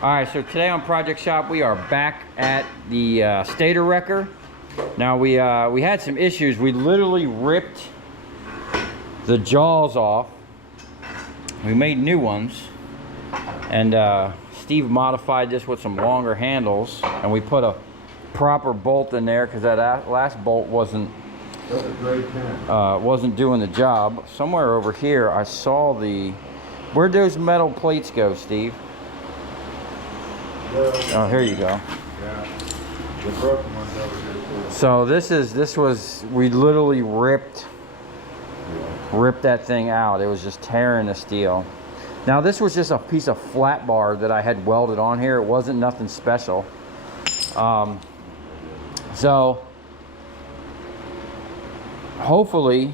All right, so today on Project Shop, we are back at the stator wrecker. Now we had some issues. We literally ripped the jaws off. We made new ones, and Steve modified this with some longer handles, and we put a proper bolt in there because that last bolt wasn't doing the job. Somewhere over here, I saw where'd those metal plates go, Steve? Oh, here you go. Yeah, the broken one's over here too. So we literally ripped that thing out. It was just tearing the steel. Now this was just a piece of flat bar that I had welded on here. It wasn't nothing special. So hopefully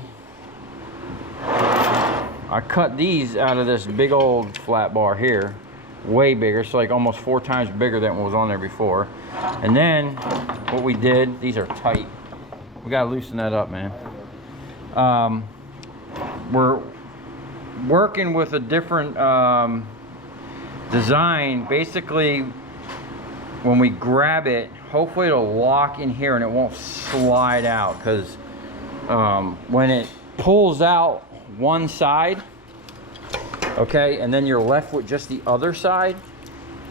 I cut these out of this big old flat bar here. Way bigger, so like almost 4 times bigger than what was on there before. And then what we did, these are tight. We gotta loosen that up, man. We're working with a different design. Basically, when we grab it, hopefully it'll lock in here and it won't slide out, because when it pulls out one side, okay, and then you're left with just the other side,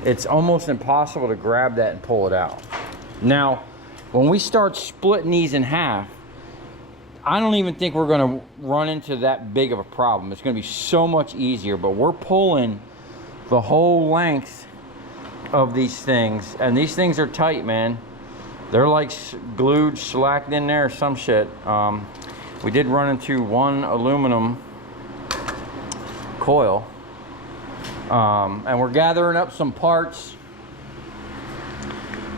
it's almost impossible to grab that and pull it out. Now, when we start splitting these in half, I don't even think we're gonna run into that big of a problem. It's gonna be so much easier, but we're pulling the whole length of these things, and these things are tight, man. They're like glued, slacked in there or some shit. We did run into one aluminum coil, and we're gathering up some parts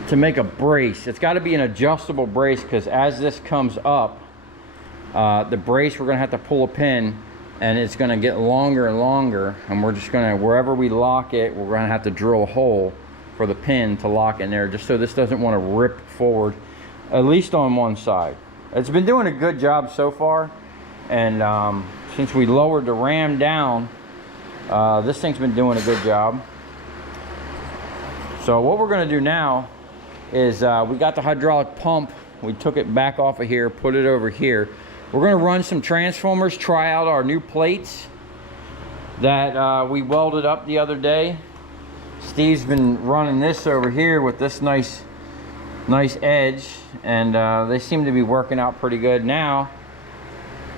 to make a brace. It's got to be an adjustable brace, because as this comes up, the brace, we're gonna have to pull a pin, and it's gonna get longer and longer, and we're just gonna, wherever we lock it, we're gonna have to drill a hole for the pin to lock in there, just so this doesn't want to rip forward, at least on one side. It's been doing a good job so far, and since we lowered the ram down, this thing's been doing a good job. So what we're going to do now is we got the hydraulic pump. We took it back off of here, put it over here. We're going to run some transformers, try out our new plates that we welded up the other day. Steve's been running this over here with this nice edge, and they seem to be working out pretty good. Now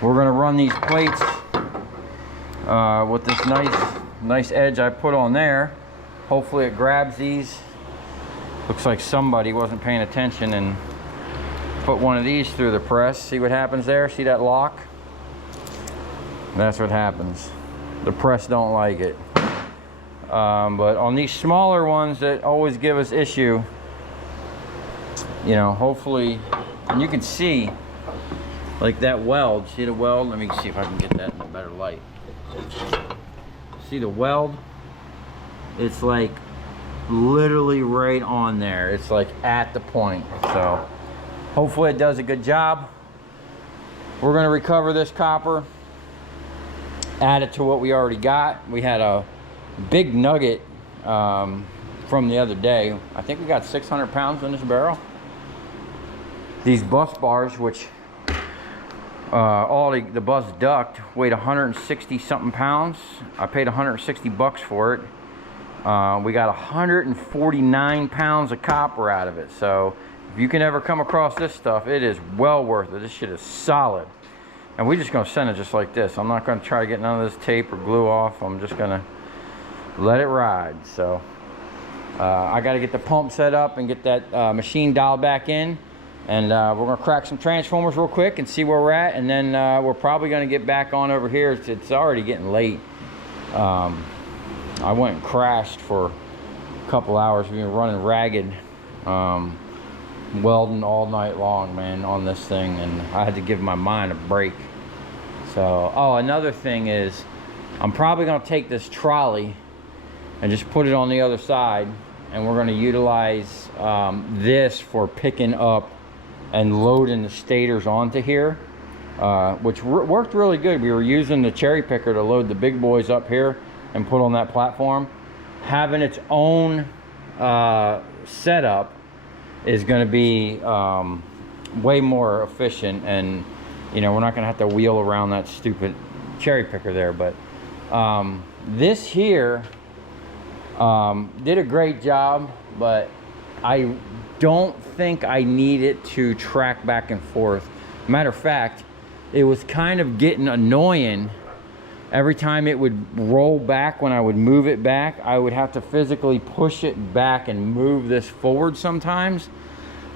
we're going to run these plates with this nice edge I put on there. Hopefully it grabs these. Looks like somebody wasn't paying attention and put one of these through the press. See what happens there? See that lock? That's what happens. The press don't like it. But on these smaller ones that always give us issue, you know, hopefully, and you can see like that weld. See the weld? Let me see if I can get that in a better light. See the weld? It's like literally right on there. It's like at the point. So hopefully it does a good job. We're going to recover this copper, add it to what we already got. We had a big nugget from the other day. I think we got 600 pounds in this barrel. These bus bars, which the bus duct weighed 160 something pounds. I paid 160 bucks for it. We got 149 pounds of copper out of it. So if you can ever come across this stuff, it is well worth it. This shit is solid. And we're just gonna send it just like this. I'm not gonna try to get none of this tape or glue off. I'm just gonna let it ride. So I got to get the pump set up and get that machine dialed back in, and we're gonna crack some transformers real quick and see where we're at, and then we're probably gonna get back on over here. It's already getting late. I went and crashed for a couple hours. We've been running ragged, welding all night long, man, on this thing, and I had to give my mind a break. So, oh, another thing is, I'm probably gonna take this trolley and just put it on the other side, and we're going to utilize this for picking up and loading the stators onto here, which worked really good. We were using the cherry picker to load the big boys up here and put on that platform, having its own setup is going to be way more efficient, and you know, we're not going to have to wheel around that stupid cherry picker there. But this here did a great job, but I don't think I need it to track back and forth. Matter of fact, it was kind of getting annoying. Every time it would roll back, when I would move it back, I would have to physically push it back and move this forward sometimes.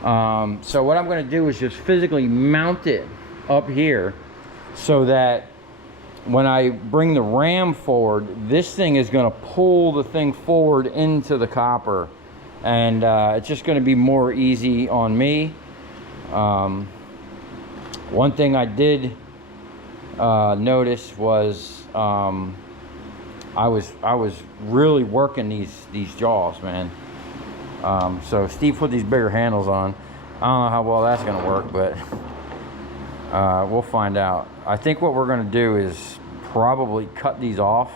So what I'm going to do is just physically mount it up here so that when I bring the ram forward, this thing is going to pull the thing forward into the copper, and it's just going to be more easy on me. One thing I did notice was I was really working these jaws, man. So Steve put these bigger handles on. I don't know how well that's gonna work, but we'll find out. I think what we're gonna do is probably cut these off,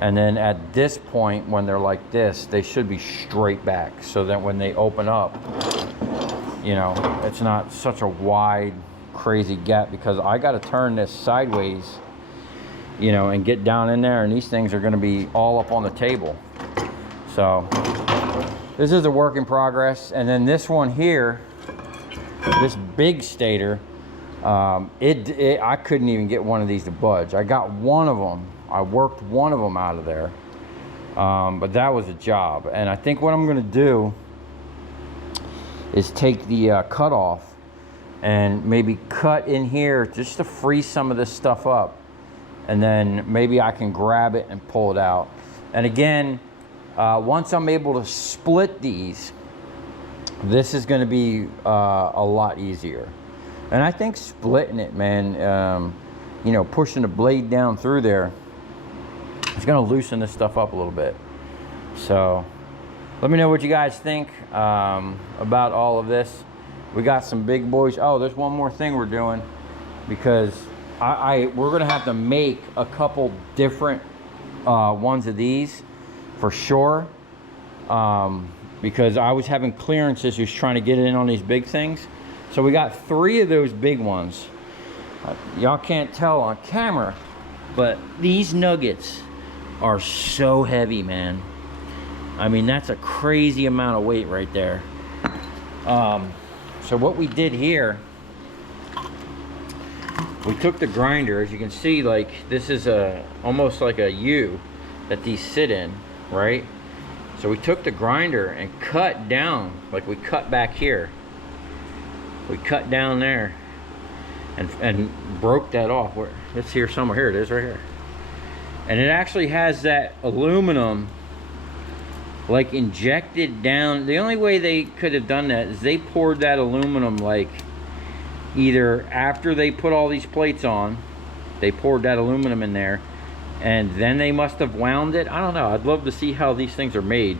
and then at this point, when they're like this, they should be straight back, so that when they open up, you know, it's not such a wide, crazy gap, because I got to turn this sideways, you know, and get down in there, and these things are going to be all up on the table. So this is a work in progress. And then this one here, this big stator, I couldn't even get one of these to budge. I got one of them, I worked one of them out of there, but that was a job. And I think what I'm going to do is take the cut off and maybe cut in here just to free some of this stuff up, and then maybe I can grab it and pull it out. And again, once I'm able to split these, this is going to be a lot easier. And I think splitting it, man, you know, pushing the blade down through there, it's going to loosen this stuff up a little bit. So let me know what you guys think about all of this. We got some big boys. Oh, there's one more thing we're doing, because we're gonna have to make a couple different ones of these for sure, because I was having clearance issues trying to get it in on these big things. So we got 3 of those big ones. Y'all can't tell on camera, but these nuggets are so heavy, man. I mean, that's a crazy amount of weight right there. So what we did here, we took the grinder. As you can see, like, this is almost like a U that these sit in, right? So we took the grinder and cut down, like we cut back here. We cut down there and broke that off. It's here somewhere. Here it is, right here. And it actually has that aluminum like injected down. The only way they could have done that is they poured that aluminum, like, either after they put all these plates on, they poured that aluminum in there, and then they must have wound it. I don't know. I'd love to see how these things are made,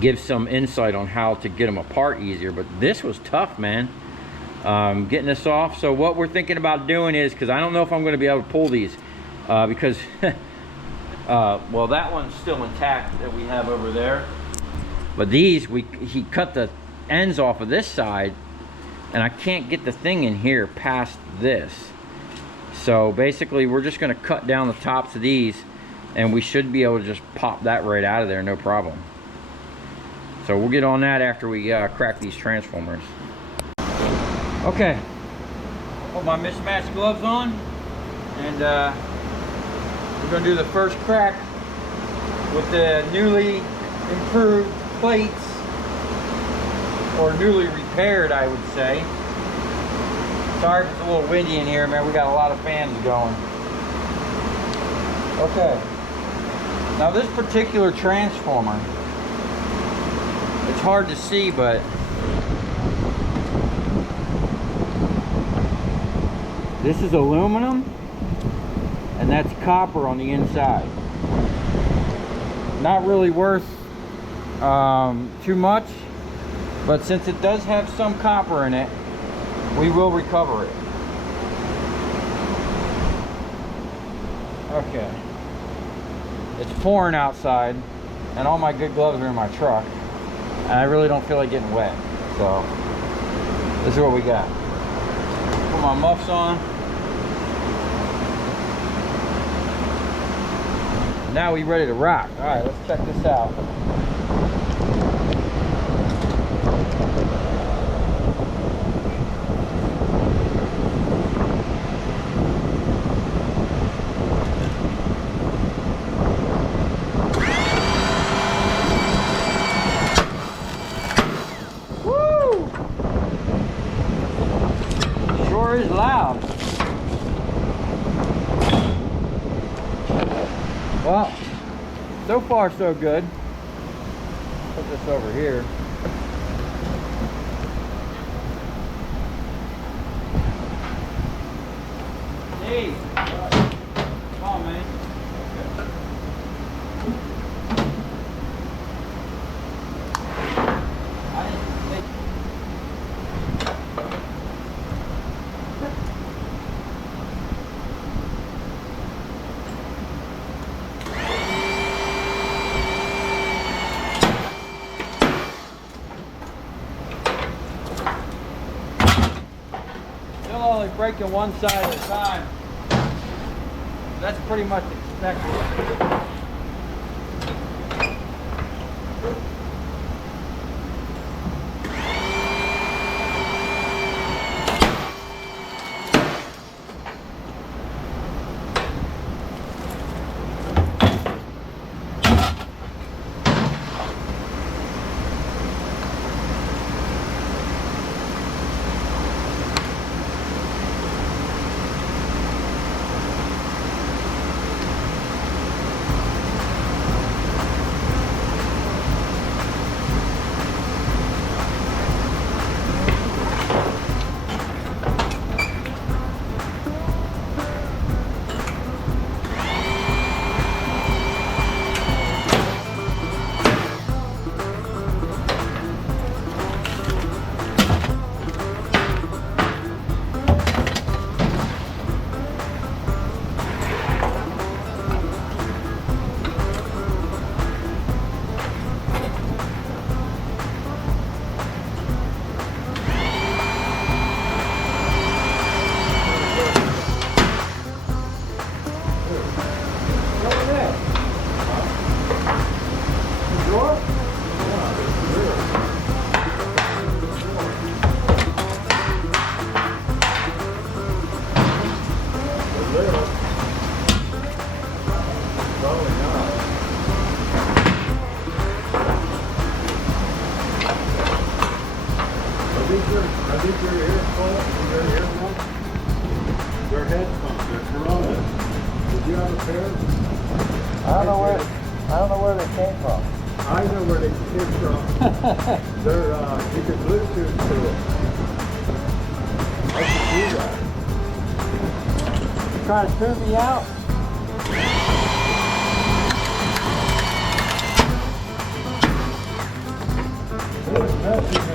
give some insight on how to get them apart easier. But this was tough, man, getting this off. So what we're thinking about doing is, because I don't know if I'm going to be able to pull these, because well, that one's still intact that we have over there, but these, he cut the ends off of this side, and I can't get the thing in here past this. So basically we're just going to cut down the tops of these, and we should be able to just pop that right out of there, no problem. So we'll get on that after we crack these transformers. Okay, put my mismatched gloves on, and we're going to do the first crack with the newly improved plates, or newly repaired, I would say. Sorry if it's a little windy in here, man. We got a lot of fans going. Okay. Now this particular transformer, it's hard to see, but this is aluminum, and that's copper on the inside. Not really worth too much, but since it does have some copper in it, we will recover it. Okay. it's pouring outside, and all my good gloves are in my truck, and I really don't feel like getting wet. So this is what we got. Put my muffs on. Now we ready to rock. All right, let's check this out. Woo! Sure is loud. Well, so far so good. Put this over here. Hey, come on, man. I didn't think. Still only breaking one side at a time. That's pretty much expected. I think your earphones, your earphones, your headphones, they're Corona. Did you have a pair? I don't know where they came from. I know where they came from. They're, you can Bluetooth to them. I can do that. You trying to tune me out? What a mess you made.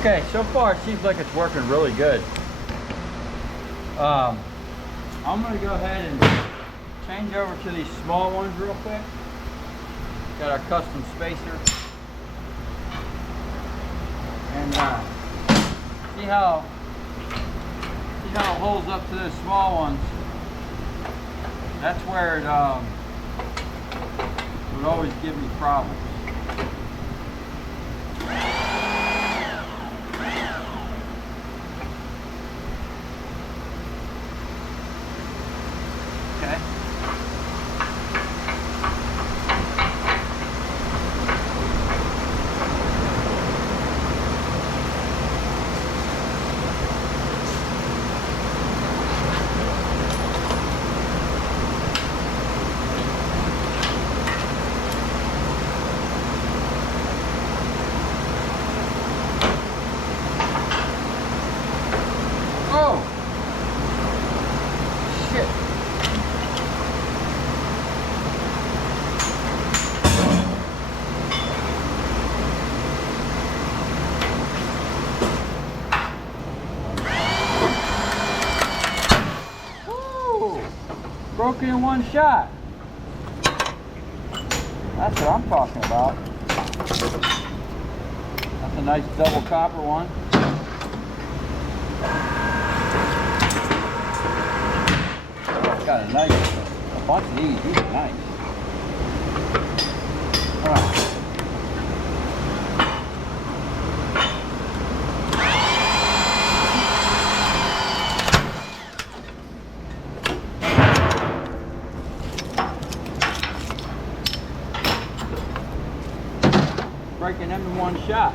Okay, so far it seems like it's working really good. I'm gonna go ahead and change over to these small ones real quick. Got our custom spacer. And see how it holds up to those small ones. That's where it would always give me problems. Okay. Oh! Shit. Woo! Broken in one shot. That's what I'm talking about. That's a nice double copper one. Got a bunch of these. These are nice. Alright. Breaking them in one shot.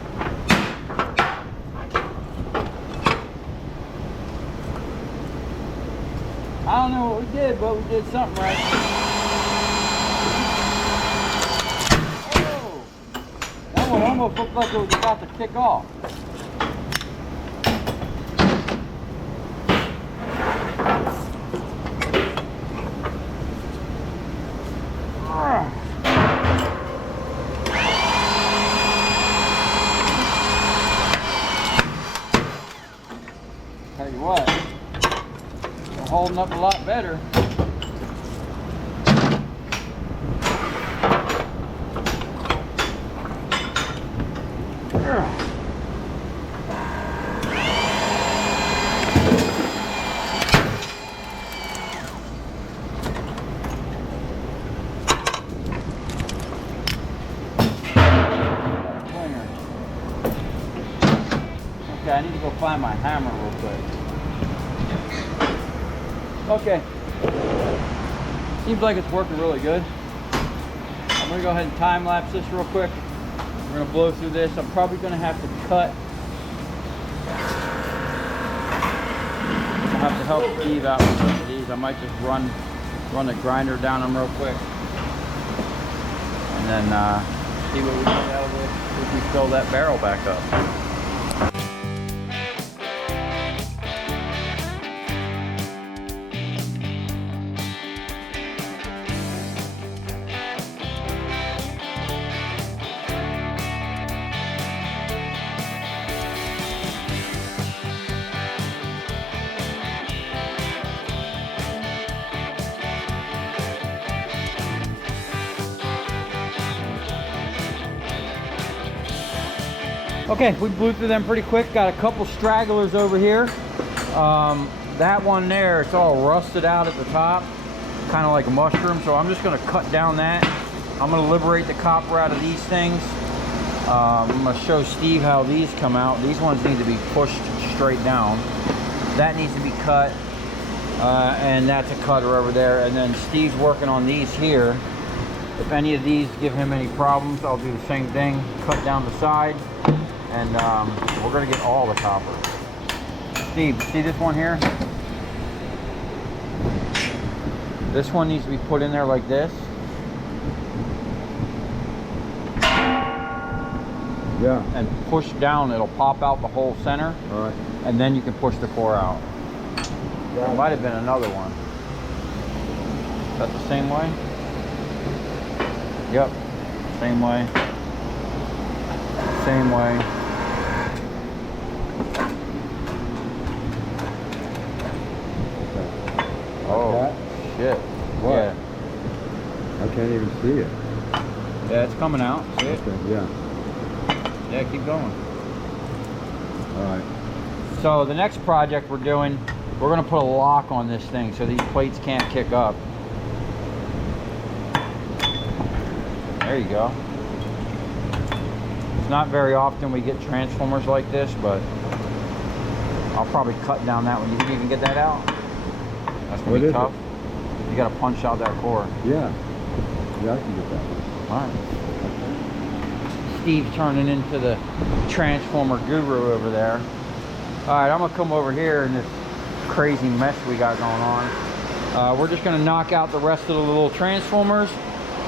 I don't know what we did, but we did something right. Oh! That one almost looked like it was about to kick off. Tell you what. Holding up a lot better. Okay, I need to go find my hammer real quick. Okay, seems like it's working really good. I'm gonna go ahead and time-lapse this real quick. We're gonna blow through this. I'm probably gonna have to cut. I'll have to help Steve out with some of these. I might just run the grinder down them real quick. And then see what we get out of this if we fill that barrel back up. Okay, we blew through them pretty quick. Got a couple stragglers over here. That one there, it's all rusted out at the top, kind of like a mushroom. So I'm just gonna cut down that. I'm gonna liberate the copper out of these things. I'm gonna show Steve how these come out. These ones need to be pushed straight down. That needs to be cut, and that's a cutter over there. And then Steve's working on these here. If any of these give him any problems, I'll do the same thing, cut down the side. And we're gonna get all the copper. Steve, see this one here? This one needs to be put in there like this. Yeah. And push down, it'll pop out the whole center. All right. And then you can push the core out. There might have been another one. Is that the same way? Yep. Same way. Same way. shit. What? Yeah. I can't even see it. Yeah, it's coming out. See it? Okay, yeah. Yeah, keep going. All right. So the next project we're doing, we're gonna put a lock on this thing so these plates can't kick up. There you go. It's not very often we get transformers like this, but I'll probably cut down that one. You can even get that out. That's gonna be tough. You gotta punch out that core. Yeah. Yeah, I can get that one. All right. Steve's turning into the transformer guru over there. All right, I'm gonna come over here in this crazy mess we got going on. We're just gonna knock out the rest of the little transformers,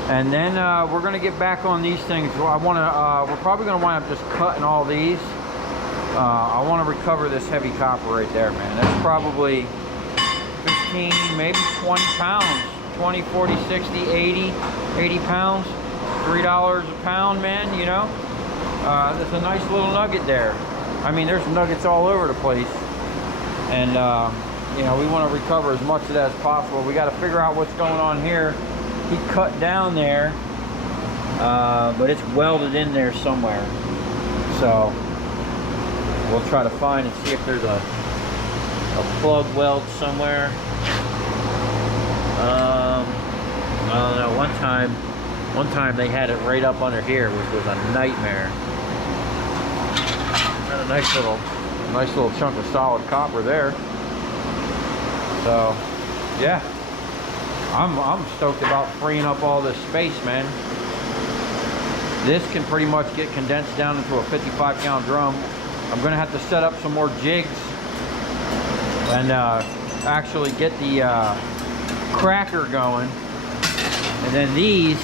and then we're gonna get back on these things. We're probably gonna wind up just cutting all these. I want to recover this heavy copper right there, man. That's probably 15, maybe 20 pounds. 20, 40, 60, 80 pounds. $3 a pound, man, you know. That's a nice little nugget there. I mean, there's nuggets all over the place. And, you know, we want to recover as much of that as possible. We got to figure out what's going on here. He cut down there, but it's welded in there somewhere. So we'll try to find and see if there's a plug weld somewhere. I don't know. One time they had it right up under here, which was a nightmare. Got a nice little chunk of solid copper there. So yeah, I'm stoked about freeing up all this space, man. This can pretty much get condensed down into a 55-gallon drum. I'm gonna have to set up some more jigs and actually get the cracker going. And then these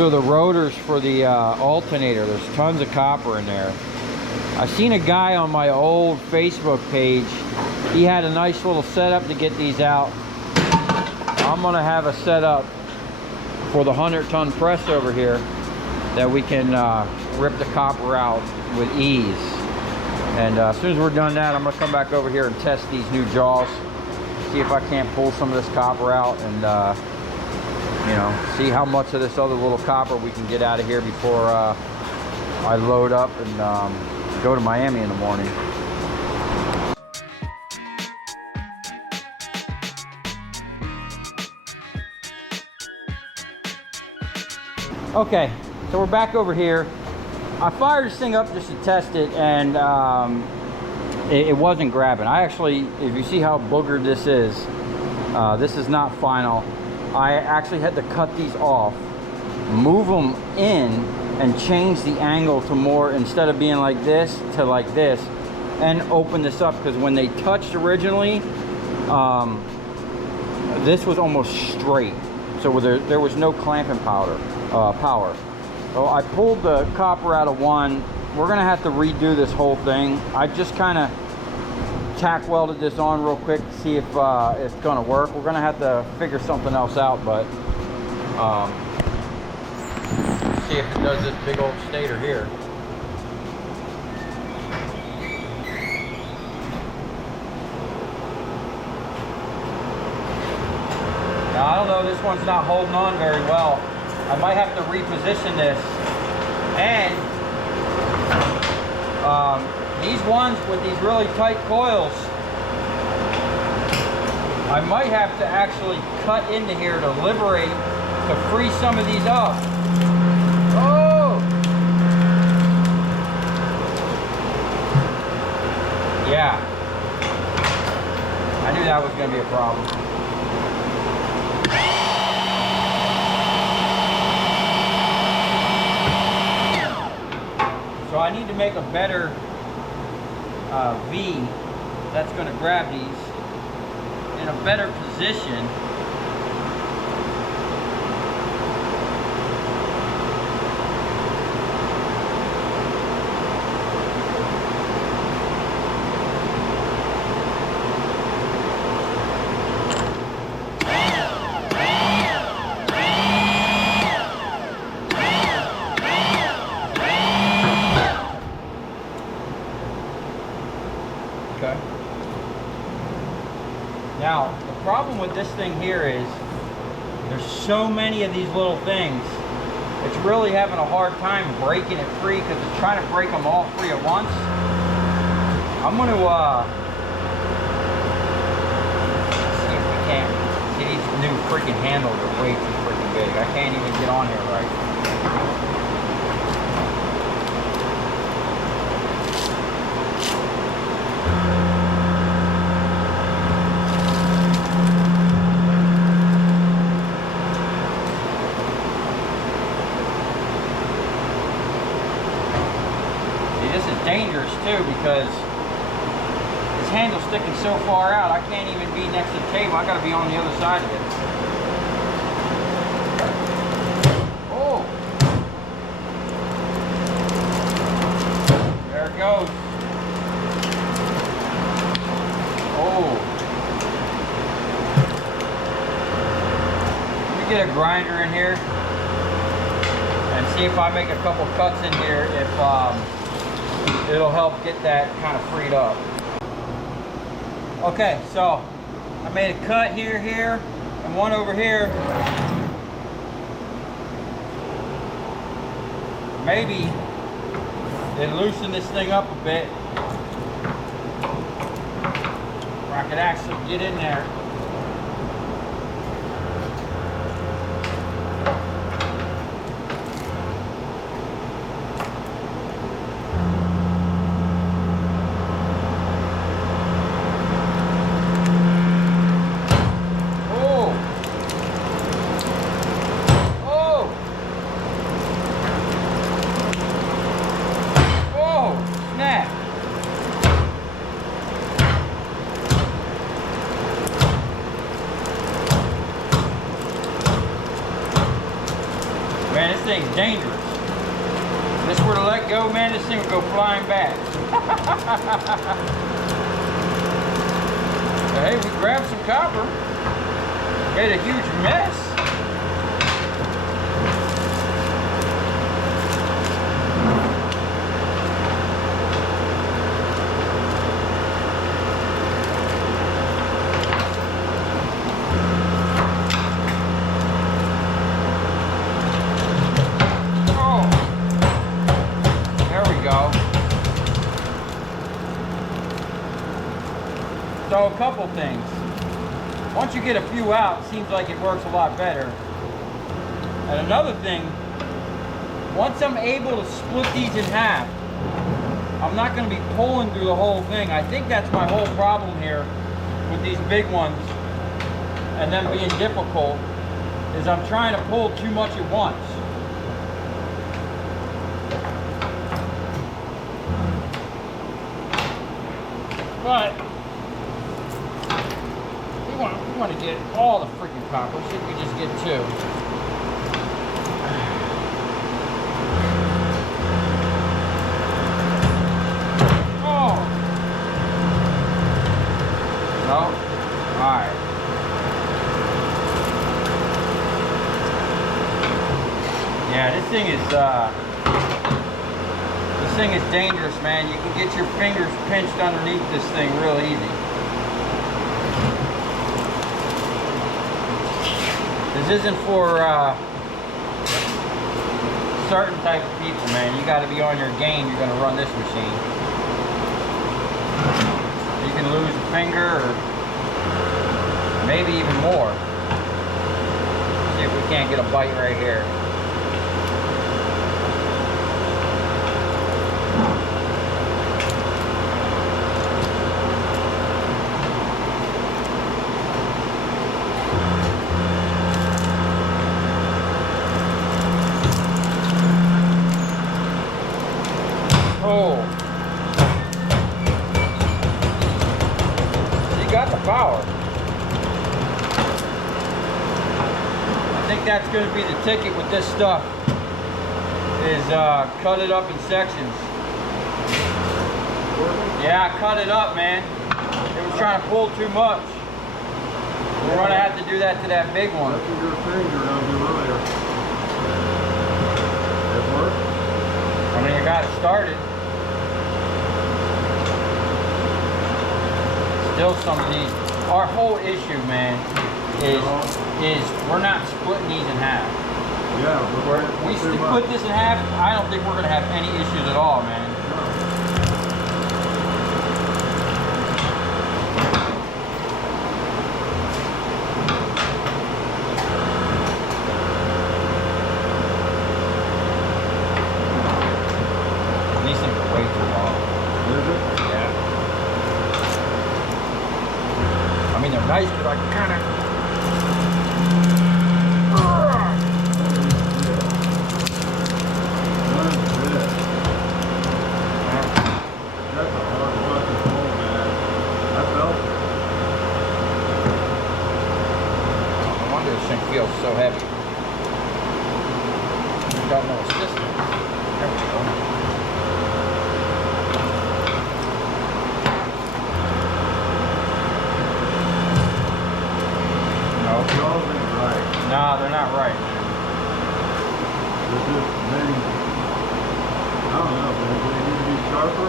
are the rotors for the alternator. There's tons of copper in there. I seen a guy on my old Facebook page. He had a nice little setup to get these out. I'm gonna have a setup for the 100-ton press over here that we can rip the copper out with ease. And as soon as we're done that, I'm gonna come back over here and test these new jaws, see if I can't pull some of this copper out, and you know, see how much of this other little copper we can get out of here before I load up and go to Miami in the morning. Okay, so we're back over here. I fired this thing up just to test it, and it wasn't grabbing. I actually, if you see how boogered this is not final. I actually had to cut these off, move them in, and change the angle to more, instead of being like this, to like this, and open this up, because when they touched originally, this was almost straight. So there was no clamping power. So I pulled the copper out of one. We're gonna have to redo this whole thing. I just kind of tack welded this on real quick to see if it's gonna work. We're gonna have to figure something else out, but see if it does this big old stator here. Now, I don't know, this one's not holding on very well. I might have to reposition this. And these ones with these really tight coils, I might have to actually cut into here to liberate, to free some of these up. Oh! Yeah. I knew that was going to be a problem. So I need to make a better V that's going to grab these in a better position. Now, the problem with this thing here is there's so many of these little things. It's really having a hard time breaking it free because it's trying to break them all free at once. I'm going to see if we can. See, these new freaking handles are way too freaking big. I can't even get on here right. Dangerous too because this handle's sticking so far out I can't even be next to the table. I gotta be on the other side of it. Oh, there it goes. Oh, let me get a grinder in here and see if I make a couple cuts in here if it'll help get that kind of freed up. Okay, so I made a cut here, and one over here. Maybe it loosened this thing up a bit where I could actually get in there. Man, this thing's dangerous. If this were to let go, man, this thing would go flying back. But hey, we grabbed some copper. Made a huge mess. So a couple things. Once you get a few out, it seems like it works a lot better. And another thing, once I'm able to split these in half, I'm not going to be pulling through the whole thing. I think that's my whole problem here with these big ones and them being difficult, is I'm trying to pull too much at once. But we want to get all the freaking copper. See if we just get two. Oh! No? Alright. Yeah, this thing is dangerous, man. You can get your fingers pinched underneath this thing real easy. This isn't for certain type of people, man. You got to be on your game. You're going to run this machine. You can lose a finger or maybe even more. See if we can't get a bite right here. Oh, you got the power. I think that's going to be the ticket with this stuff, is cut it up in sections. Yeah, I cut it up, man. It was trying to pull too much. We're going to have to do that to that big one. That's your finger down here earlier. That work? I mean, you got it started. Still some of these Our whole issue, man, is we're not splitting these in half. Yeah, We split this in half, I don't think we're gonna have any issues at all, man. These things are way too long. Is it? Yeah. I mean, they're nice because I can kind of. That's a hard fucking pull, man. I felt it. No wonder this thing feels so heavy. Got no assistance. There we go. No. Jaws ain't right. No, they're not right. They're just maybe, I don't know, man. Do they need to be sharper?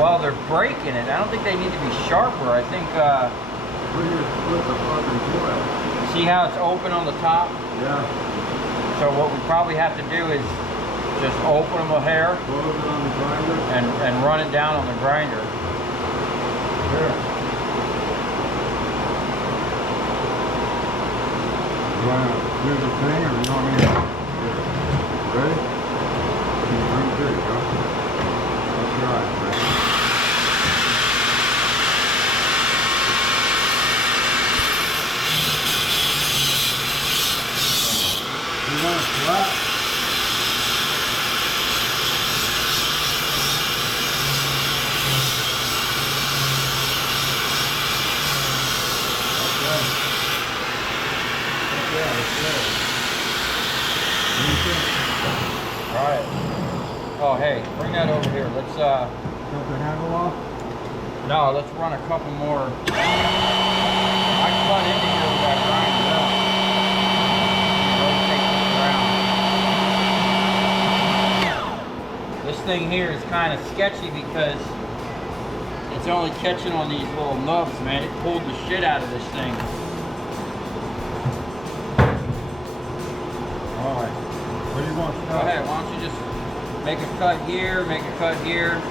Well, they're breaking it. I don't think they need to be sharper. I think, Where do you split the fucking coil? see how it's open on the top? Yeah. So what we probably have to do is just open them a hair Close it on the grinder. and run it down on the grinder. Here. You want to do the thing or you want me to? Here. Ready? There you go. That's right, man. You want it flat? Okay. Okay, let's go. What do you think? All right. Oh, hey, bring that over here. Let's, Cut the handle off? no, let's run a couple more. I cut into here with that grinder. Rotate this around. This thing here is kind of sketchy because it's only catching on these little nubs, man. It pulled the shit out of this thing. All right. What do you want to Go cut? ahead, why don't you just make a cut here, make a cut here.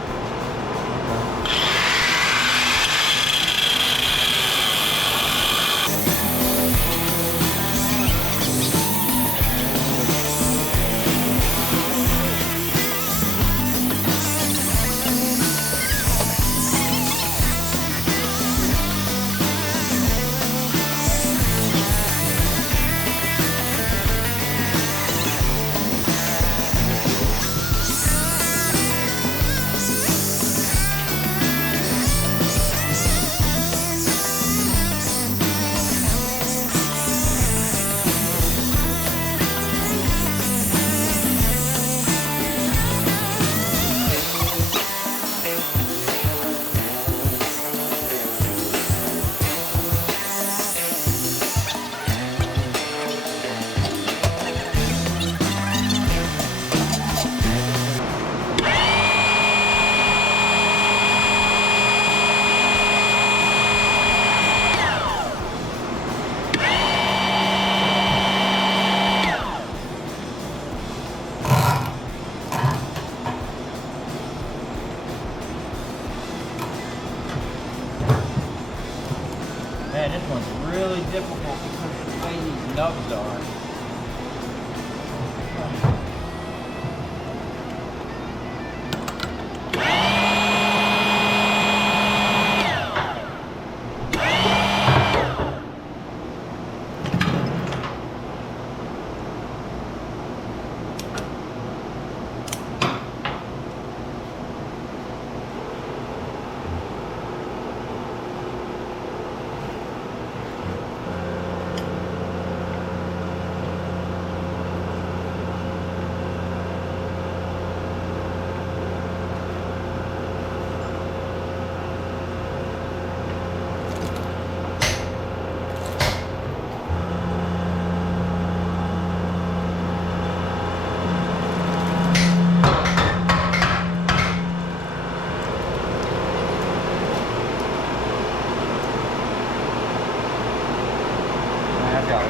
Man, this one's really difficult because of the way these nubs are.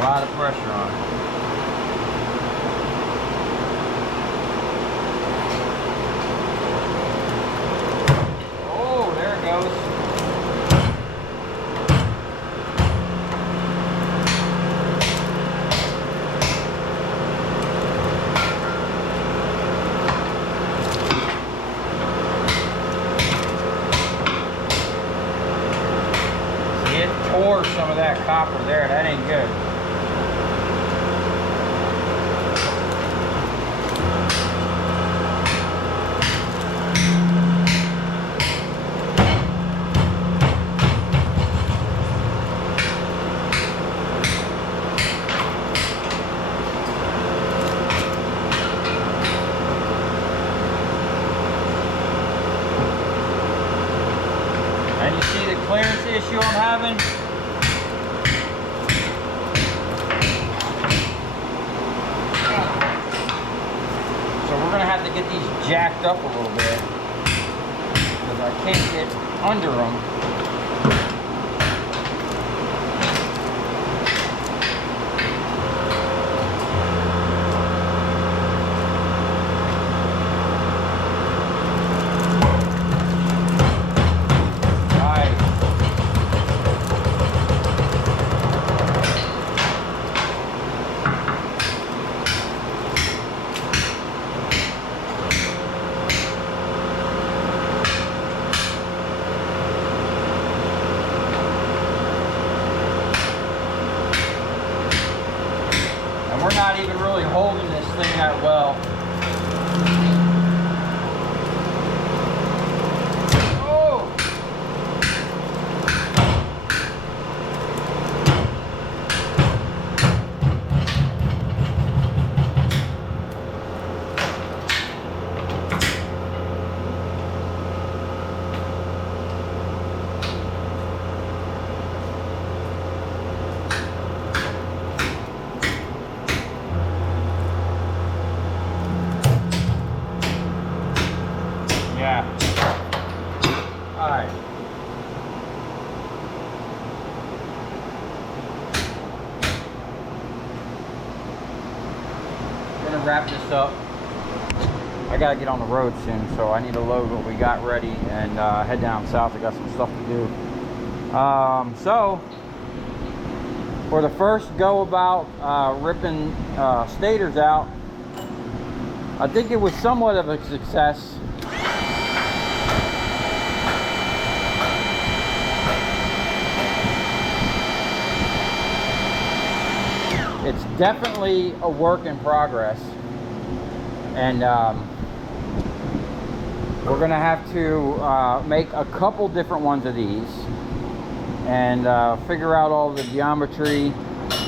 lot of pressure on it. Oh, there it goes. Tore some of that copper there. That ain't good. And you see the clearance issue I'm having? Have to get these jacked up a little bit because I can't get under them. We're not even really holding this thing that well. Oh! Yeah. All right. We're gonna wrap this up. I gotta get on the road soon, so I need to load what we got ready and head down south. I got some stuff to do. So for the first go about ripping stators out, I think it was somewhat of a success. It's definitely a work in progress, and we're gonna have to make a couple different ones of these and figure out all the geometry.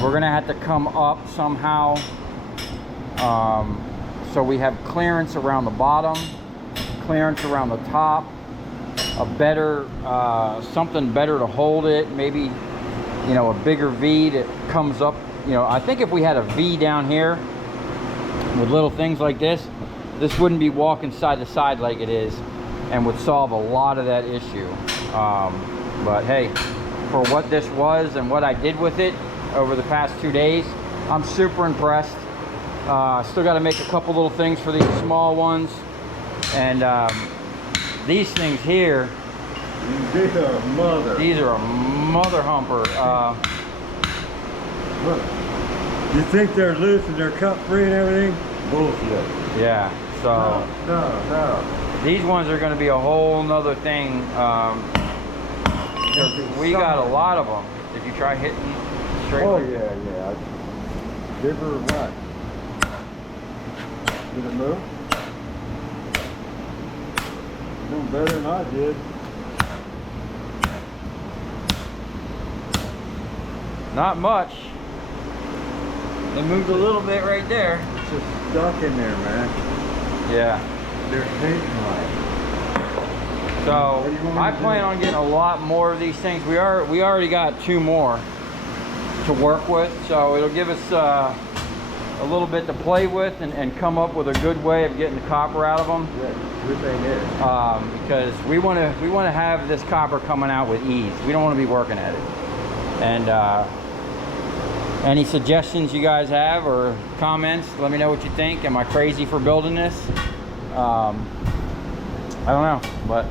We're gonna have to come up somehow, so we have clearance around the bottom, clearance around the top, a better something better to hold it, maybe, you know, a bigger V that comes up. You know, I think if we had a V down here with little things like this wouldn't be walking side to side like it is, and would solve a lot of that issue. But hey, for what this was and what I did with it over the past 2 days, I'm super impressed. Still got to make a couple little things for these small ones, and these things here, These are a mother humper. Look, you think they're loose and they're cut free and everything? Bullshit. Yeah, so No. these ones are going to be a whole nother thing, because we got a lot of them. Did you try hitting straight? Oh yeah. Give her what? Did it move? Doing better than I did. Not much. They moved a little bit right there. It's just stuck in there, man. Yeah. They're hating like. So I plan on getting a lot more of these things. We already got 2 more to work with, so it'll give us a little bit to play with and come up with a good way of getting the copper out of them. Yeah, good thing is. Because we want to have this copper coming out with ease. We don't want to be working at it. And Any suggestions you guys have or comments, let me know what you think. Am I crazy for building this? I don't know, but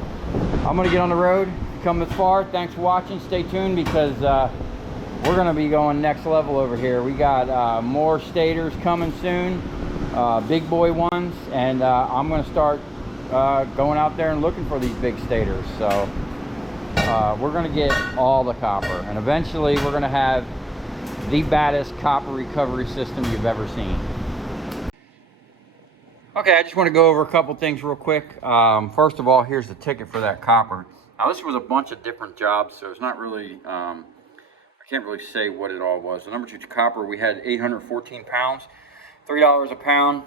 I'm gonna get on the road. If you come this far, thanks for watching. Stay tuned, because we're gonna be going next level over here. We got more stators coming soon, big boy ones, and I'm gonna start going out there and looking for these big stators. So we're gonna get all the copper, and eventually we're gonna have the baddest copper recovery system you've ever seen. Okay, I just want to go over a couple things real quick. First of all, here's the ticket for that copper. Now, this was a bunch of different jobs, so it's not really, I can't really say what it all was. The number 2 copper, we had 814 pounds, $3 a pound,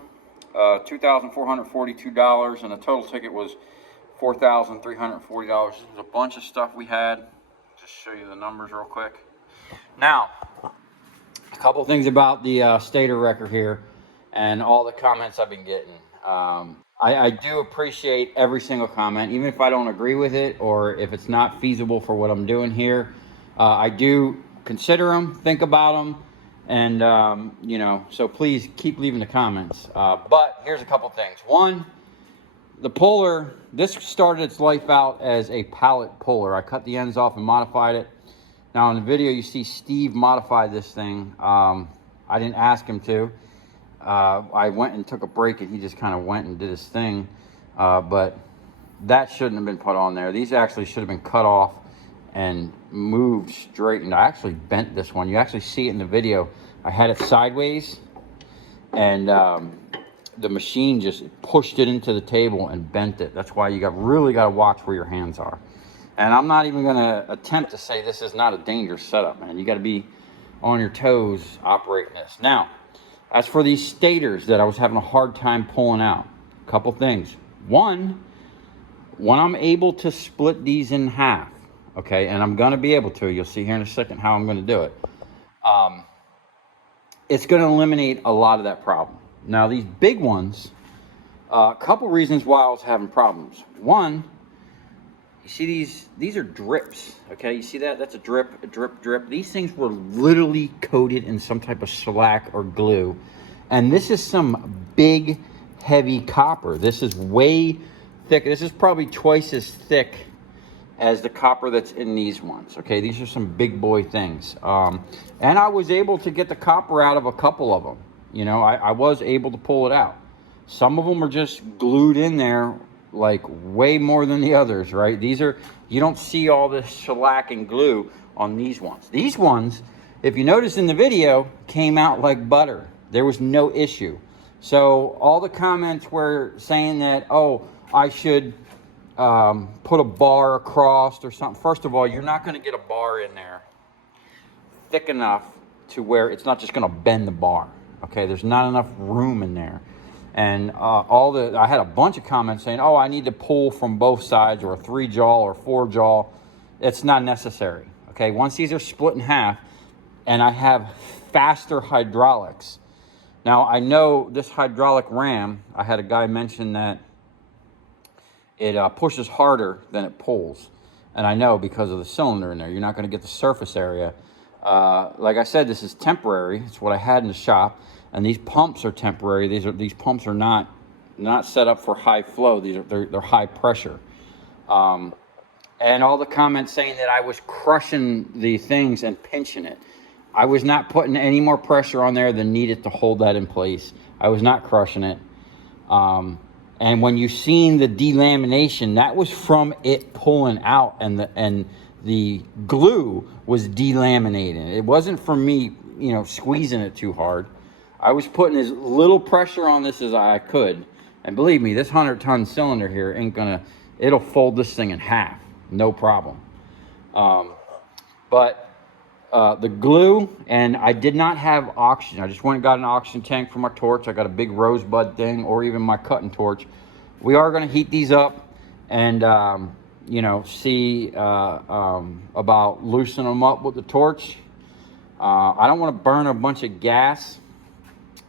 $2,442, and the total ticket was $4,340. This was a bunch of stuff we had. Just show you the numbers real quick. Now, a couple things about the stator wrecker here and all the comments I've been getting. I do appreciate every single comment, even if I don't agree with it or if it's not feasible for what I'm doing here. I do consider them, think about them, and you know, so please keep leaving the comments. But here's a couple things. One, the puller, this started its life out as a pallet puller. I cut the ends off and modified it. Now in the video you see Steve modify this thing. I didn't ask him to. I went and took a break and he just kind of went and did his thing. But that shouldn't have been put on there. These actually should have been cut off and moved straight. And I actually bent this one. You actually see it in the video. I had it sideways and the machine just pushed it into the table and bent it. That's why you really got to watch where your hands are. And I'm not even going to attempt to say this is not a dangerous setup, man. You got to be on your toes operating this. Now, as for these stators that I was having a hard time pulling out, a couple things. One, when I'm able to split these in half, okay, and I'm going to be able to, you'll see here in a second how I'm going to do it. It's going to eliminate a lot of that problem. Now, these big ones, a couple reasons why I was having problems. One, you see these are drips, okay? You see that? That's a drip, a drip, drip. These things were literally coated in some type of shellac or glue. And this is some big, heavy copper. This is way thick. This is probably twice as thick as the copper that's in these ones, okay? These are some big boy things. And I was able to get the copper out of a couple of them. You know, I was able to pull it out. Some of them are just glued in there like way more than the others, right? These are, you don't see all this shellac and glue on these ones. These ones, if you notice in the video, came out like butter. There was no issue. So all the comments were saying that, oh, I should put a bar across or something. First of all, you're not going to get a bar in there thick enough to where it's not just going to bend the bar. Okay, there's not enough room in there. And I had a bunch of comments saying, oh, I need to pull from both sides, or a 3-jaw or 4-jaw. It's not necessary. Okay, once these are split in half, and I have faster hydraulics. Now, I know this hydraulic ram, I had a guy mention that it pushes harder than it pulls. And I know because of the cylinder in there, you're not going to get the surface area. Like I said, this is temporary. It's what I had in the shop. And these pumps are temporary. These pumps are not set up for high flow. They're high pressure. And all the comments saying that I was crushing the things and pinching it. I was not putting any more pressure on there than needed to hold that in place. I was not crushing it. And when you seen the delamination, that was from it pulling out, and the glue was delaminating. It wasn't from me, you know, squeezing it too hard. I was putting as little pressure on this as I could. And believe me, this 100-ton cylinder here ain't gonna, it'll fold this thing in half, no problem. But the glue, and I did not have oxygen. I just went and got an oxygen tank for my torch. I got a big rosebud thing, or even my cutting torch. We are gonna heat these up and you know, see about loosening them up with the torch. I don't want to burn a bunch of gas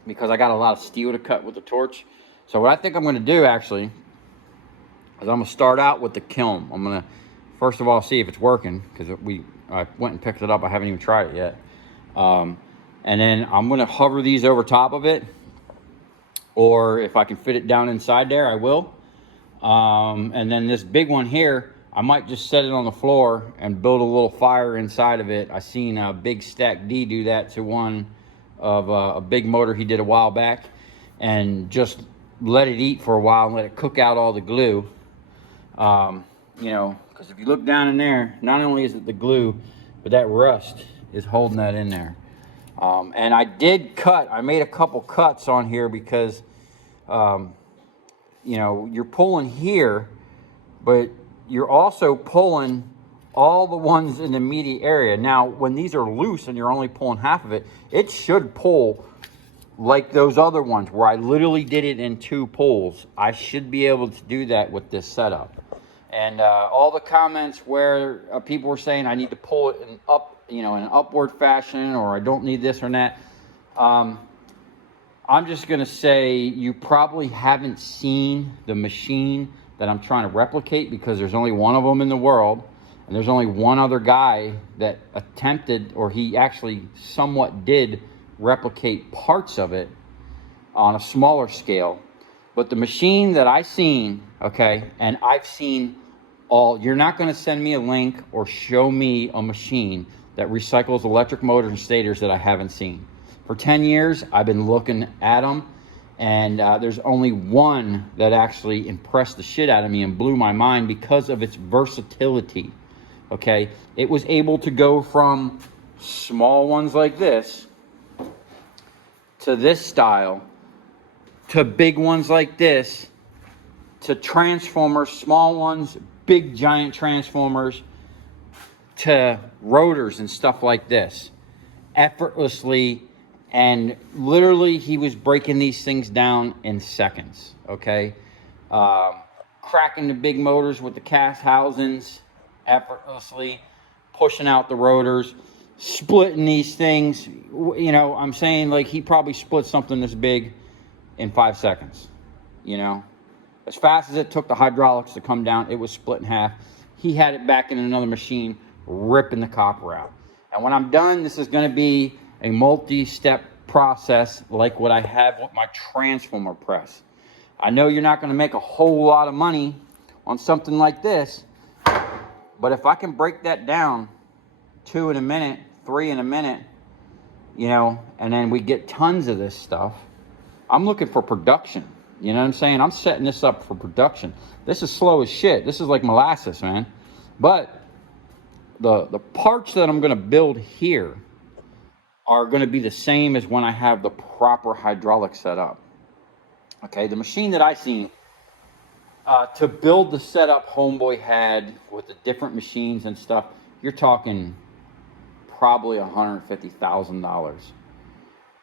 because I got a lot of steel to cut with the torch. So what I think I'm going to do actually is I'm going to start out with the kiln. I'm going to first of all see if it's working, because I went and picked it up. I haven't even tried it yet. And And then I'm gonna hover these over top of it, or if I can fit it down inside there, I will. And then this big one here, I might just set it on the floor and build a little fire inside of it. I seen a Big Stack D do that to one of a big motor he did a while back, and just let it eat for a while and let it cook out all the glue. You know, because if you look down in there, not only is it the glue, but that rust is holding that in there. And I made a couple cuts on here because, you know, you're pulling here, but you're also pulling all the ones in the immediate area. Now, when these are loose and you're only pulling half of it, it should pull like those other ones where I literally did it in 2 pulls. I should be able to do that with this setup. And all the comments where people were saying I need to pull it in an upward fashion, or I don't need this or that. I'm just gonna say you probably haven't seen the machine that I'm trying to replicate, because there's only one of them in the world, and there's only one other guy that attempted, or he actually somewhat did replicate parts of it on a smaller scale. But the machine that I seen, okay, and I've seen you're not gonna send me a link or show me a machine that recycles electric motors and stators that I haven't seen. For 10 years, I've been looking at them, and there's only one that actually impressed the shit out of me and blew my mind because of its versatility, okay? It was able to go from small ones like this to this style, to big ones like this, to transformers, small ones, big giant transformers, to rotors and stuff like this, effortlessly. And literally, he was breaking these things down in seconds, okay? Cracking the big motors with the cast housings effortlessly, pushing out the rotors, splitting these things. You know, I'm saying, like, he probably split something this big in 5 seconds, you know? As fast as it took the hydraulics to come down, it was split in half. He had it back in another machine, ripping the copper out. And when I'm done, this is gonna be a multi-step process like what I have with my transformer press. I know you're not gonna make a whole lot of money on something like this, but if I can break that down 2 in a minute, 3 in a minute, you know, and then we get tons of this stuff, I'm looking for production. You know what I'm saying? I'm setting this up for production. This is slow as shit. This is like molasses, man. But the parts that I'm gonna build here are gonna be the same as when I have the proper hydraulic set up. Okay, the machine that I seen, to build the setup Homeboy had with the different machines and stuff, you're talking probably $150,000.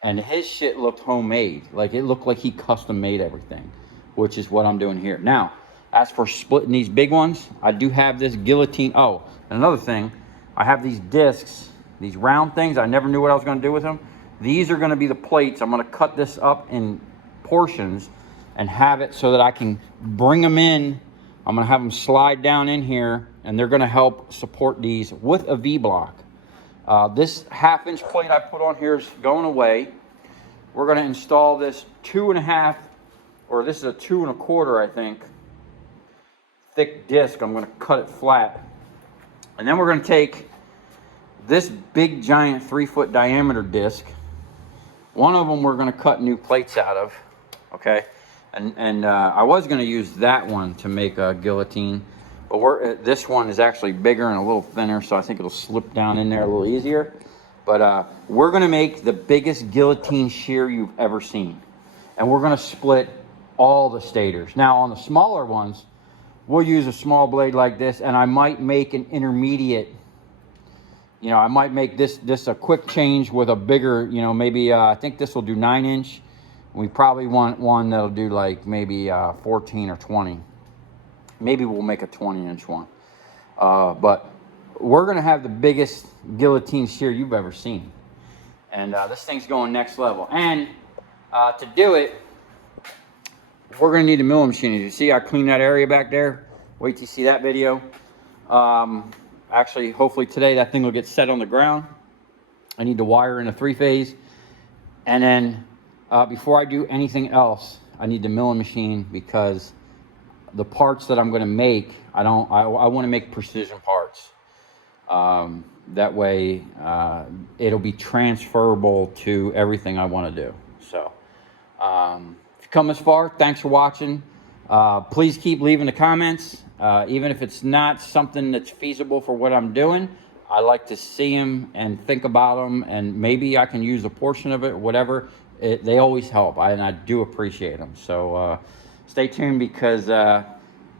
And his shit looked homemade. Like, it looked like he custom made everything, which is what I'm doing here. Now, as for splitting these big ones, I do have this guillotine. Oh, and another thing, I have these discs, these round things. I never knew what I was gonna do with them. These are gonna be the plates. I'm gonna cut this up in portions and have it so that I can bring them in. I'm gonna have them slide down in here, and they're gonna help support these with a V-block. This 1/2-inch plate I put on here is going away. We're gonna install this 2.5, or this is a 2 1/4, I think, thick disc. I'm gonna cut it flat. And then we're gonna take this big giant 3-foot diameter disc. One of them we're gonna cut new plates out of, okay? And I was gonna use that one to make a guillotine, but this one is actually bigger and a little thinner, so I think it'll slip down in there a little easier. But we're gonna make the biggest guillotine shear you've ever seen. And we're gonna split all the stators. Now on the smaller ones, we'll use a small blade like this, and I might make an intermediate, you know, I might make this a quick change with a bigger, you know, maybe I think this will do 9-inch. We probably want one that'll do like maybe 14 or 20. Maybe we'll make a 20-inch one. But we're gonna have the biggest guillotine shear you've ever seen. And this thing's going next level. And to do it, we're gonna need a milling machine. As you see, I cleaned that area back there. Wait till you see that video. Actually, hopefully today that thing will get set on the ground. I need to wire in a 3-phase. And then before I do anything else, I need the milling machine, because the parts that I'm going to make, I want to make precision parts. That way it'll be transferable to everything I want to do. So if you come this far, thanks for watching. Please keep leaving the comments, even if it's not something that's feasible for what I'm doing. I like to see them and think about them, and maybe I can use a portion of it or whatever. They always help, and I do appreciate them. So stay tuned, because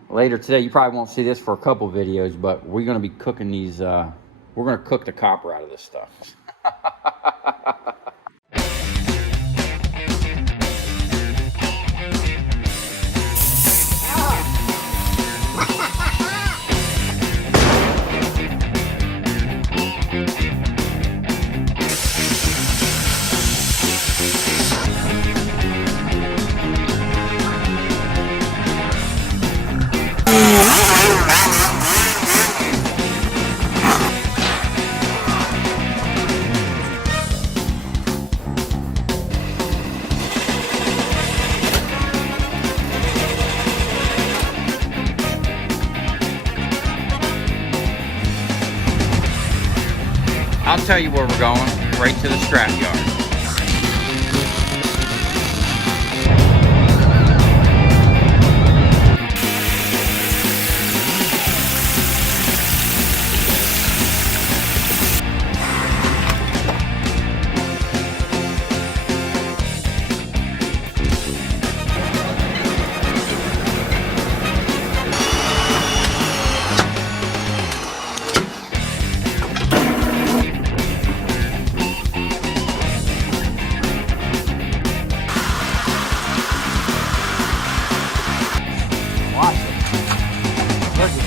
later today, you probably won't see this for a couple videos, but we're going to be cooking these. We're going to cook the copper out of this stuff. I'll tell you where we're going, right to the scrap yard.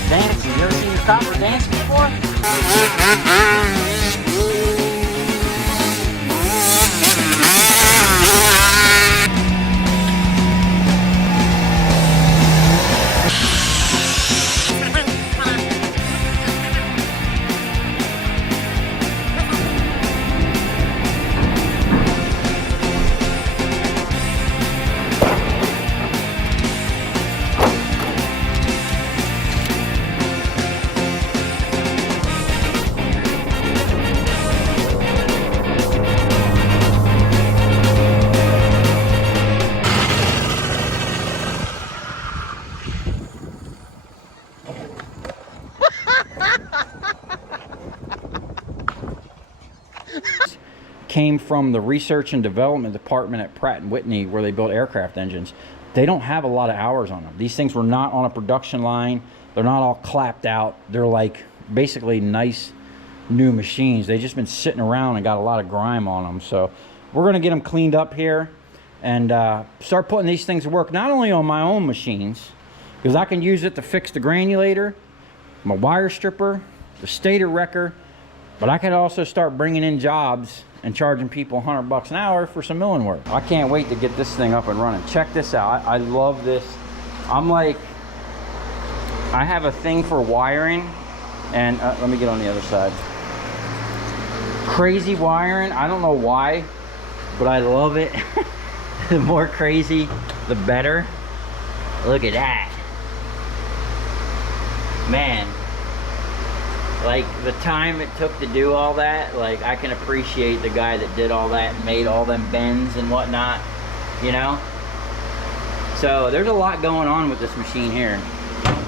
Dancing. You ever seen your copper dancing before? Came from the research and development department at Pratt & Whitney, where they build aircraft engines. They don't have a lot of hours on them. These things were not on a production line. They're not all clapped out. They're like basically nice new machines. They've just been sitting around and got a lot of grime on them. So we're going to get them cleaned up here and start putting these things to work, not only on my own machines, because I can use it to fix the granulator, my wire stripper, the stator wrecker, but I can also start bringing in jobs and charging people $100 an hour for some milling work. I can't wait to get this thing up and running. Check this out. I love this. I'm like, I have a thing for wiring, and let me get on the other side. Crazy wiring. I don't know why, but I love it. The more crazy, the better. Look at that. Man. Like, the time it took to do all that, like, I can appreciate the guy that did all that and made all them bends and whatnot, you know? So there's a lot going on with this machine here.